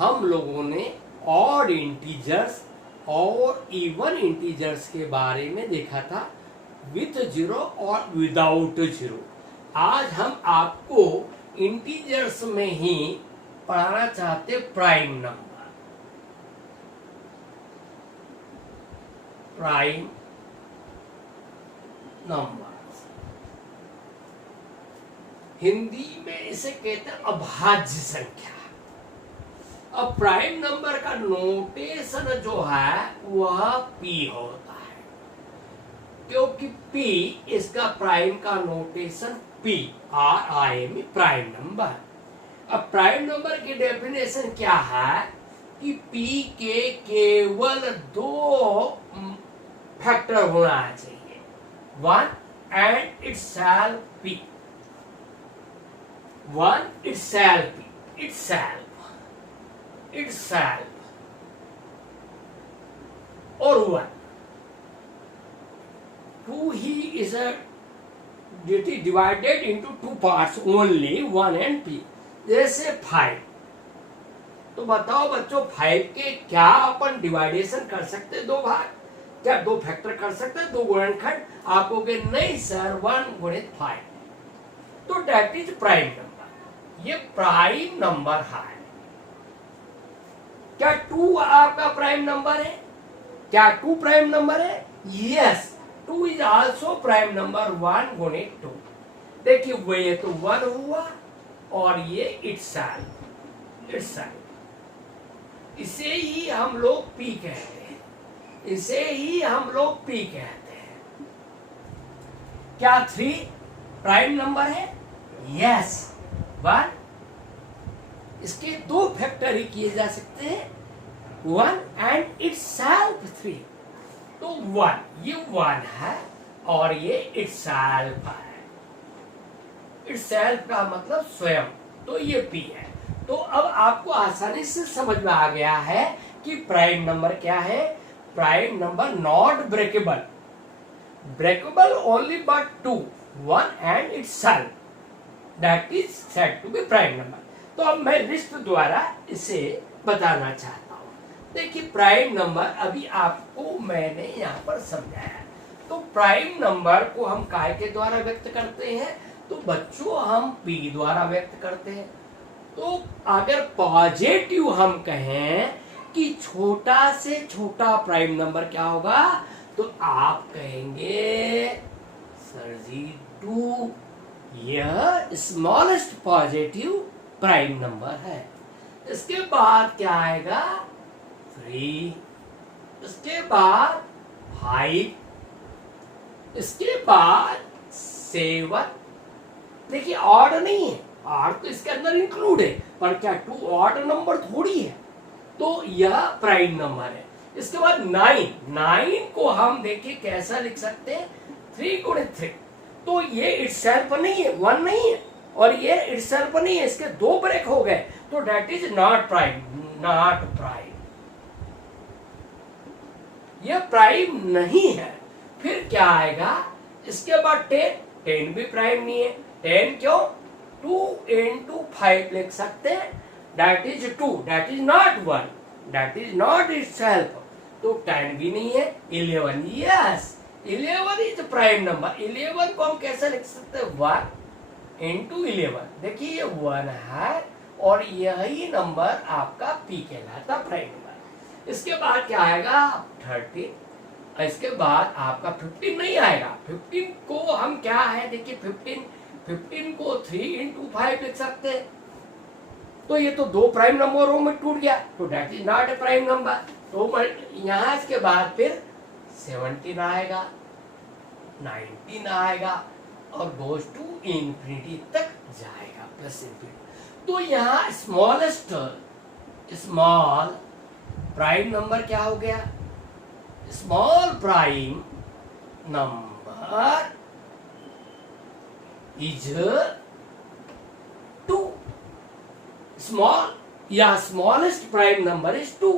हम लोगों ने ऑड इंटीजर्स और इवन इंटीजर्स के बारे में देखा था, विथ जीरो और विदाउट जीरो। आज हम आपको इंटीजर्स में ही पढ़ाना चाहते prime number. Prime number Hindi में इसे कहते हैं अभाज्य संख्या। अब प्राइम नंबर का नोटेशन जो है वह P होता है, क्योंकि P इसका प्राइम का notation P, RIME prime number. अब प्राइम नंबर की डेफिनेशन क्या है कि P के केवल दो फैक्टर होना चाहिए, one and it shall P, one it shall P, itself or one. Two he is divided into two parts only, one and P. जैसे 5, तो बताओ बच्चों 5 के क्या अपन डिवाइडेशन कर सकते हैं, दो भाग, क्या दो फैक्टर कर सकते हैं, दो गुणनखंड? आप कहोगे नहीं सर 1 गुणित 5, तो डेट इज प्राइम नंबर। ये प्राइम नंबर है। क्या 2 आपका प्राइम नंबर है? क्या 2 प्राइम नंबर है? Yes, 2 is also prime number 1 गुणित 2। देखिए वो ये तो 1 हुआ और ये itself, इसे ही हम लोग P कहते हैं, इसे ही हम लोग P कहते हैं। क्या 3 प्राइम नंबर है? यस, 1। इसके दो फैक्टर ही किए जा सकते हैं, 1 एंड itself 3। तो 1, ये 1 है और ये itself है। itself का मतलब स्वयं, तो ये P है। तो अब आपको आसानी से समझ में आ गया है कि प्राइम नंबर क्या है। Prime number not breakable, breakable only but 2, 1 and itself, that is said to be prime number. तो अब मैं लिस्ट द्वारा इसे बताना चाहता हूं। देखिए प्राइम नंबर अभी आपको मैंने यहाँ पर समझाया। तो प्राइम नंबर को हम काय के द्वारा व्यक्त करते हैं? तो बच्चों हम P द्वारा व्यक्त करते हैं। तो अगर पॉजिटिव हम कहें कि छोटा से छोटा प्राइम नंबर क्या होगा, तो आप कहेंगे सर जी 2, यह स्मॉलेस्ट पॉजिटिव प्राइम नंबर है। इसके बाद क्या आएगा? 3, इसके बाद 5, इसके बाद 7। देखिए ऑड नहीं है, ऑड तो इसके अंदर इंक्लूड है, पर क्या 2 ऑड नंबर थोड़ी है, तो यह प्राइम नंबर है। इसके बाद 9 को हम देखिए कैसा लिख सकते हैं, 3 गुणित 3। तो ये itself नहीं है, 1 नहीं है, और ये itself नहीं है, इसके दो ब्रेक हो गए, तो that is not prime, not prime, ये प्राइम नहीं है। फिर क्या आएगा? इसके बाद 10 भी प्राइम नहीं है। 10 क्यों? 2 into 5 लिख सकते हैं, that is 2, that is not 1, that is not itself, तो 10 भी नहीं है। 11, यस 11 इज प्राइम नंबर। 11 को हम कैसे लिख सकते हैं? 1 into 11। देखिए ये 1 है और यही नंबर आपका P कहलाता प्राइम नंबर। इसके बाद क्या आएगा? 13। इसके बाद आपका 15 नहीं आएगा। 15 को हम क्या है, देखिए 15 को 3 into 5 लिख सकते हैं, तो ये तो दो प्राइम नंबरों में टूट गया, तो that is not a prime number. तो यहाँ इसके बाद फिर 17 आएगा, 19 आएगा और गोज टू इंफिनिटी तक जाएगा, प्लस इंफिनिटी। तो यहाँ स्मॉलेस्ट स्मॉल प्राइम नंबर क्या हो गया? Small prime number is 2। Small या smallest prime number is 2।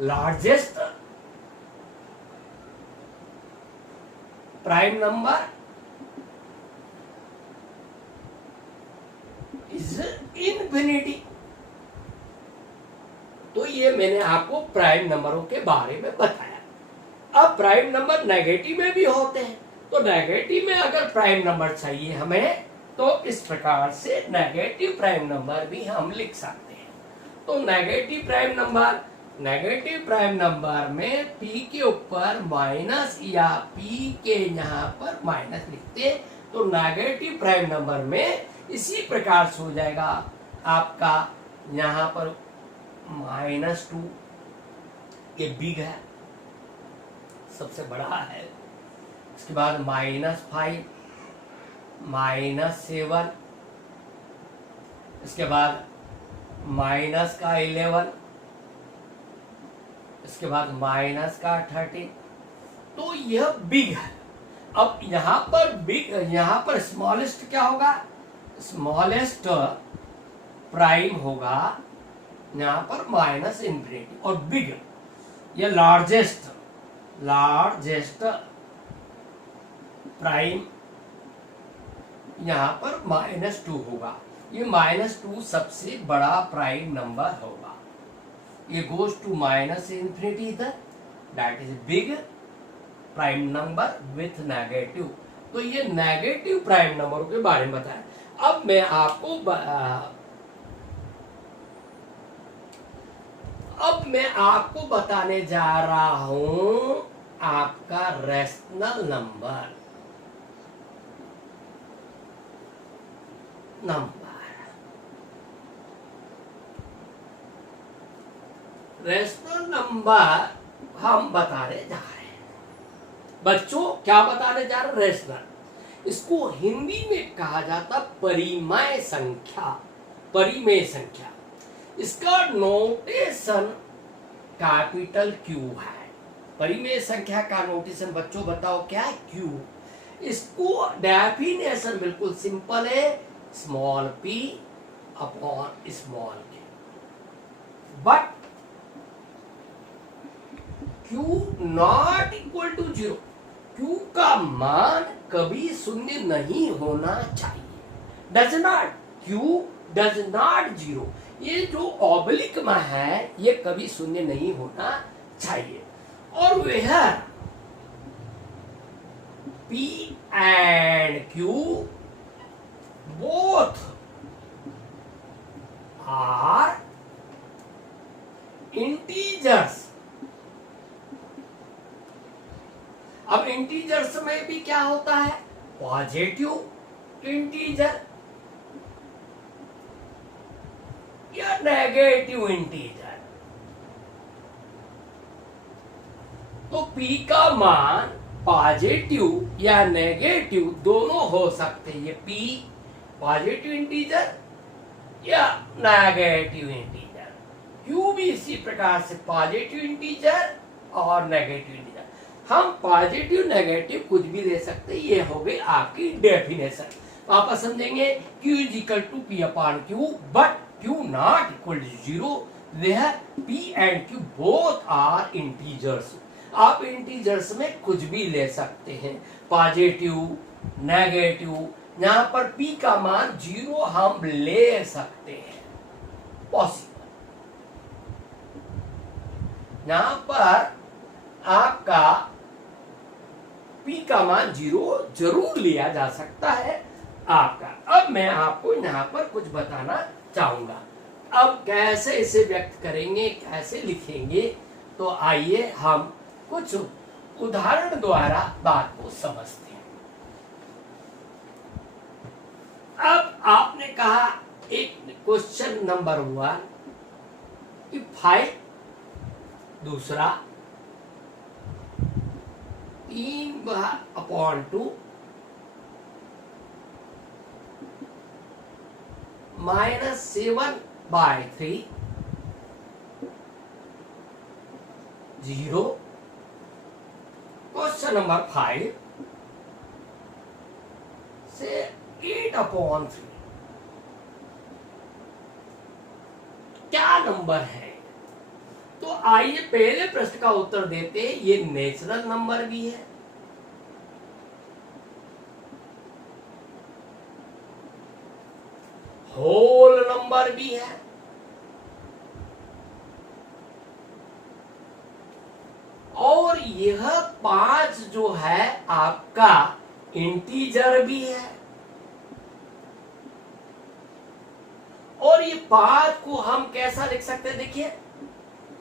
Largest prime number is infinity. तो ये मैंने आपको प्राइम नंबरों के बारे में बताया। अब प्राइम नंबर नेगेटिव में भी होते हैं, तो नेगेटिव में अगर प्राइम नंबर चाहिए हमें, तो इस प्रकार से नेगेटिव प्राइम नंबर भी हम लिख सकते हैं। तो नेगेटिव प्राइम नंबर में p के ऊपर माइनस या p के यहाँ पर माइनस लिखते, तो नेगेटिव प्राइम नंबर में इसी प्रकार से हो जाएगा आपका यहाँ पर -2, ये बिग है, सबसे बड़ा है। इसके बाद -5, -7, इसके बाद -11, इसके बाद -13, तो यह बिग है। अब यहां पर स्मॉलेस्ट क्या होगा? स्मॉलेस्ट प्राइम होगा यहां पर -∞, और बिग या लार्जेस्ट प्राइम यहां पर -2 होगा। ये -2 सबसे बड़ा प्राइम नंबर होगा। ये गोज टू -∞ इधर, that is big prime number with negative. तो ये नेगेटिव प्राइम नंबरों के बारे में बताया। अब मैं आपको बताने जा रहा हूं आपका रेशनल नंबर। रेशनल नंबर हम बताने जा रहे हैं बच्चों। क्या बताने जा रहे हैं? रेशनल। इसको हिंदी में कहा जाता परिमेय संख्या। इसका नोटेशन कैपिटल क्यू है। परिमेय संख्या का नोटेशन बच्चों बताओ क्या है? क्यू। इसको डेफिनेशन बिल्कुल सिंपल है, small p upon small k। But q not equal to 0। q का मान कभी शून्य नहीं होना चाहिए। q does not 0। ये जो ऑब्लिक में है ये कभी शून्य नहीं होना चाहिए। और वह p and q both are integers। अब इंटीजर्स में भी क्या होता है? पॉजिटिव इंटीजर या नेगेटिव इंटीजर। तो p का मान पॉजिटिव या नेगेटिव दोनों हो सकते हैं। ये p पॉजिटिव इंटीजर या नेगेटिव इंटीजर। q भी इसी प्रकार से पॉजिटिव इंटीजर और नेगेटिव इंटीजर। हम पॉजिटिव नेगेटिव कुछ भी ले सकते हैं। ये हो गई आपकी डेफिनेशन। वापस समझेंगे। q is equal to p upon q, but q not equal to 0। Where p and q both are integers. आप इंटीजर्स में कुछ भी ले सकते हैं, पॉजिटिव नेगेटिव। यहाँ पर p का मान 0 हम ले सकते हैं, पॉसिबल। यहाँ पर आपका p का मान 0 जरूर लिया जा सकता है आपका। अब मैं आपको यहाँ पर कुछ बताना चाहूंगा। अब कैसे इसे व्यक्त करेंगे, कैसे लिखेंगे, तो आइए हम कुछ उदाहरण द्वारा बात को समझते हैं। अब आपने कहा एक क्वेश्चन नंबर 1 कि 5, दूसरा 3/2 -7/3 0। क्वेश्चन नंबर 5 से 8/3 क्या नंबर है? तो आइए पहले प्रश्न का उत्तर देते हैं। ये नेचुरल नंबर भी है, होल नंबर भी है, यह 5 जो है आपका इंटीजर भी है, और ये 5 को हम कैसा लिख सकते हैं, देखिए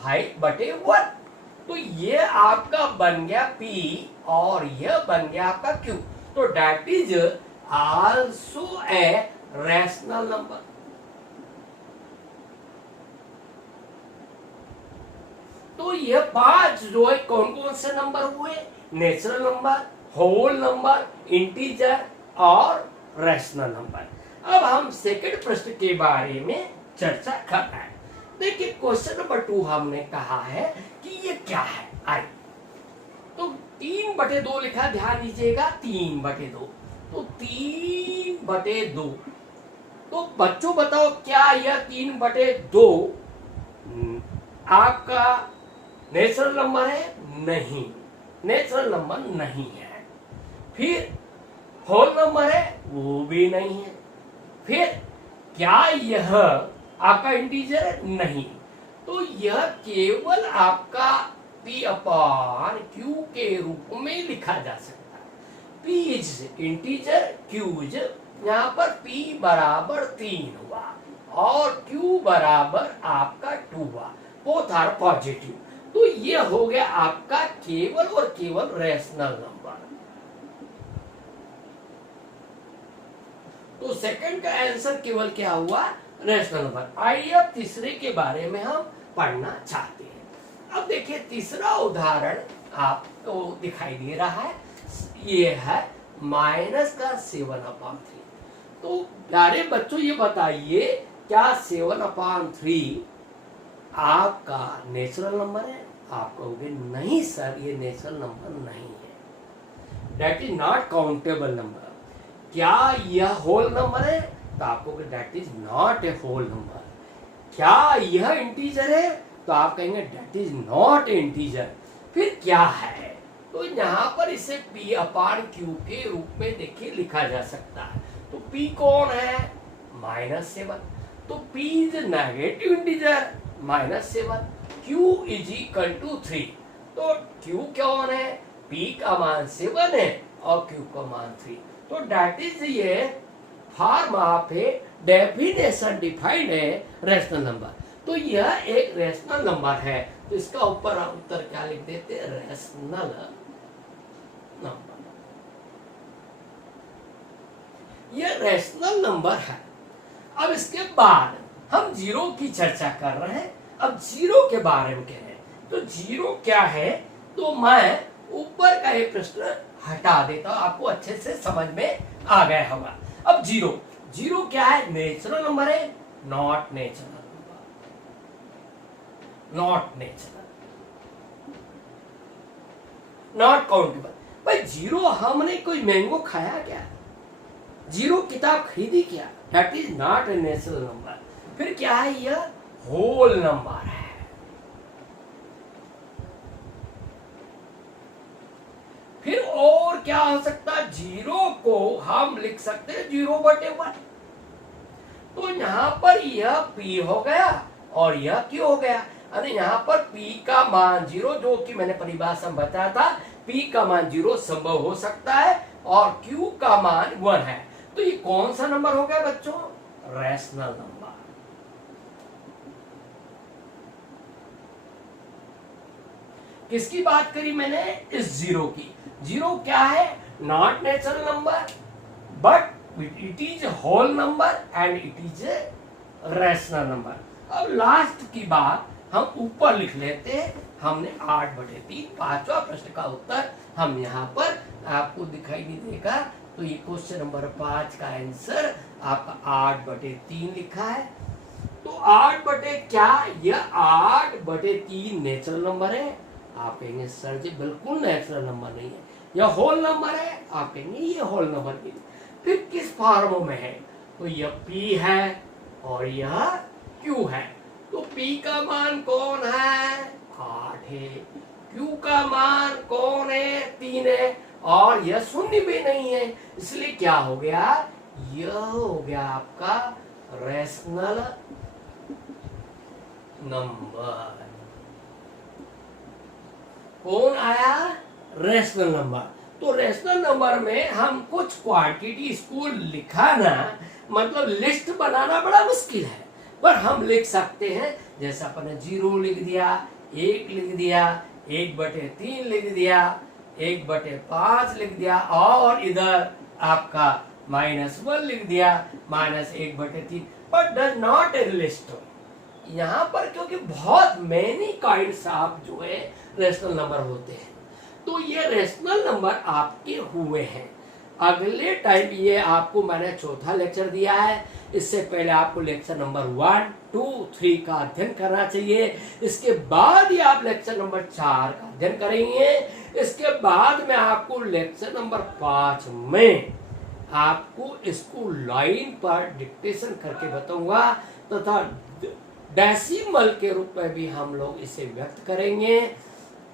5/1। तो ये आपका बन गया P और यह बन गया आपका Q। तो that is also a rational number. तो ये 5 जो है कौन कौन से नंबर हुए, natural number, whole number, integer और रैशनल नंबर। अब हम सेकंड प्रश्न के बारे में चर्चा कर रहे हैं। देखिए क्वेश्चन नंबर 2 हमने कहा है कि ये क्या है, आई। तो 3/2 लिखा, ध्यान दीजिएगा 3/2। तो 3/2, तो बच्चों बताओ क्या यह 3/2 आपका नेचुरल नंबर है? नहीं, नेचुरल नंबर नहीं है। फिर होल नंबर है? वो भी नहीं है। फिर क्या यह आपका इंटीजर है? नहीं। तो यह केवल आपका P/Q के रूप में लिखा जा सकता है। P is integer, Q is, यहाँ पर P बराबर 3 हुआ और Q बराबर आपका 2 हुआ, बोथ आर पॉजिटिव। तो ये हो गया आपका केवल और केवल रैशनल नंबर। तो सेकंड का आंसर केवल क्या हुआ, रैशनल नंबर। आइए अब तीसरे के बारे में हम पढ़ना चाहते हैं। अब देखिए तीसरा उदाहरण आपको दिखाई दे रहा है, ये है माइनस का 7/3। तो प्यारे बच्चों ये बताइए क्या 7/3 आपका नेचुरल नंबर है? आप कहोगे नहीं सर ये नेचुरल नंबर नहीं है, that is not countable number. क्या यह होल नंबर है? तो आप कहोगे that is not a whole number. क्या यह इंटीजर है? तो आप कहेंगे that is not a integer. फिर क्या है? तो यहाँ पर इसे P/Q के रूप में देखिए लिखा जा सकता है। तो P कौन है? -7। तो P is negative integer, -7। Q is equal to 3। तो Q कौन है? P का मान 7 है और Q का मान 3। तो डेट इज ये form of a definition defined है रैशनल नंबर। तो यह एक रैशनल नंबर है। तो इसका ऊपर उत्तर क्या लिख देते हैं, रैशनल नंबर। यह रैशनल नंबर है। अब इसके बाद हम जीरो की चर्चा कर रहे हैं। अब जीरो के बारे में कह रहे हैं। तो जीरो क्या है? तो मैं ऊपर का ये प्रश्न हटा देता हूं, आपको अच्छे से समझ में आ गया होगा। अब जीरो, जीरो क्या है? नेचुरल नंबर है? Not natural number, not natural, not countable. भाई जीरो हमने कोई मैंगो खाया क्या? जीरो किताब खरीदी क्या? That is not a natural number. फिर क्या है? यह होल नंबर है। फिर और क्या हो सकता है? जीरो को हम लिख सकते हैं 0/1। तो यहां पर यह P हो गया और यह Q हो गया। अरे यहां पर P का मान 0, जो कि मैंने परिभाषा में बताया था, P का मान 0 संभव हो सकता है और Q का मान 1 है। तो ये कौन सा नंबर हो गया बच्चों? Rational number. किसकी बात करी मैंने? इस जीरो की। जीरो क्या है? Not natural number, but it is whole number and it is a rational number. अब लास्ट की बात हम ऊपर लिख लेते हैं। हमने 8/3, पांचवा प्रश्न का उत्तर हम यहाँ पर आपको दिखाई नहीं देगा। तो ये क्वेश्चन नंबर 5 का आंसर आपका 8/3 लिखा है। तो 8 क्या? यह 8/3 नेचुरल नंबर है? आप कहेंगे सर जी बिल्कुल नेचुरल नंबर नहीं है, यह होल नंबर है। आप कहेंगे ये होल नंबर नहीं। फिर किस फॉर्म में है? तो यह P है और यह Q है। तो P का मान कौन है? 8 है। Q का मान कौन है? 3 है। और यह शून्य भी नहीं है, इसलिए क्या हो गया? यह हो गया आपका रैशनल नंबर। कौन आया? Rational number. तो रेशनल नंबर में हम कुछ क्वांटिटी इसको लिखाना मतलब लिस्ट बनाना बड़ा मुश्किल है, पर हम लिख सकते हैं। जैसे अपन 0 लिख दिया, 1 लिख दिया, 1/3 लिख दिया, 1/5 लिख दिया, और इधर आपका -1 लिख दिया, -1/3, but does not a list. यहाँ पर क्योंकि बहुत मैनी काइंड्स ऑफ जो है रेशनल नंबर होते हैं, तो ये रेशनल नंबर आपके हुए हैं। अगले टाइम ये आपको मैंने चौथा लेक्चर दिया है, इससे पहले आपको लेक्चर नंबर 1, 2, 3 का अध्ययन करना चाहिए। इसके बाद ही आप लेक्चर नंबर 4 का अध्ययन करेंगे। इसके बाद में आपको लेक्चर नंबर 5 में आपको इसको लाइन पर डिक्टेशन करके बताऊंगा, तथा डेसिमल के रूप में भी हम लोग इसे व्यक्त करेंगे।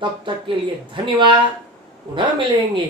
तब तक के लिए धन्यवाद, पुनः मिलेंगे।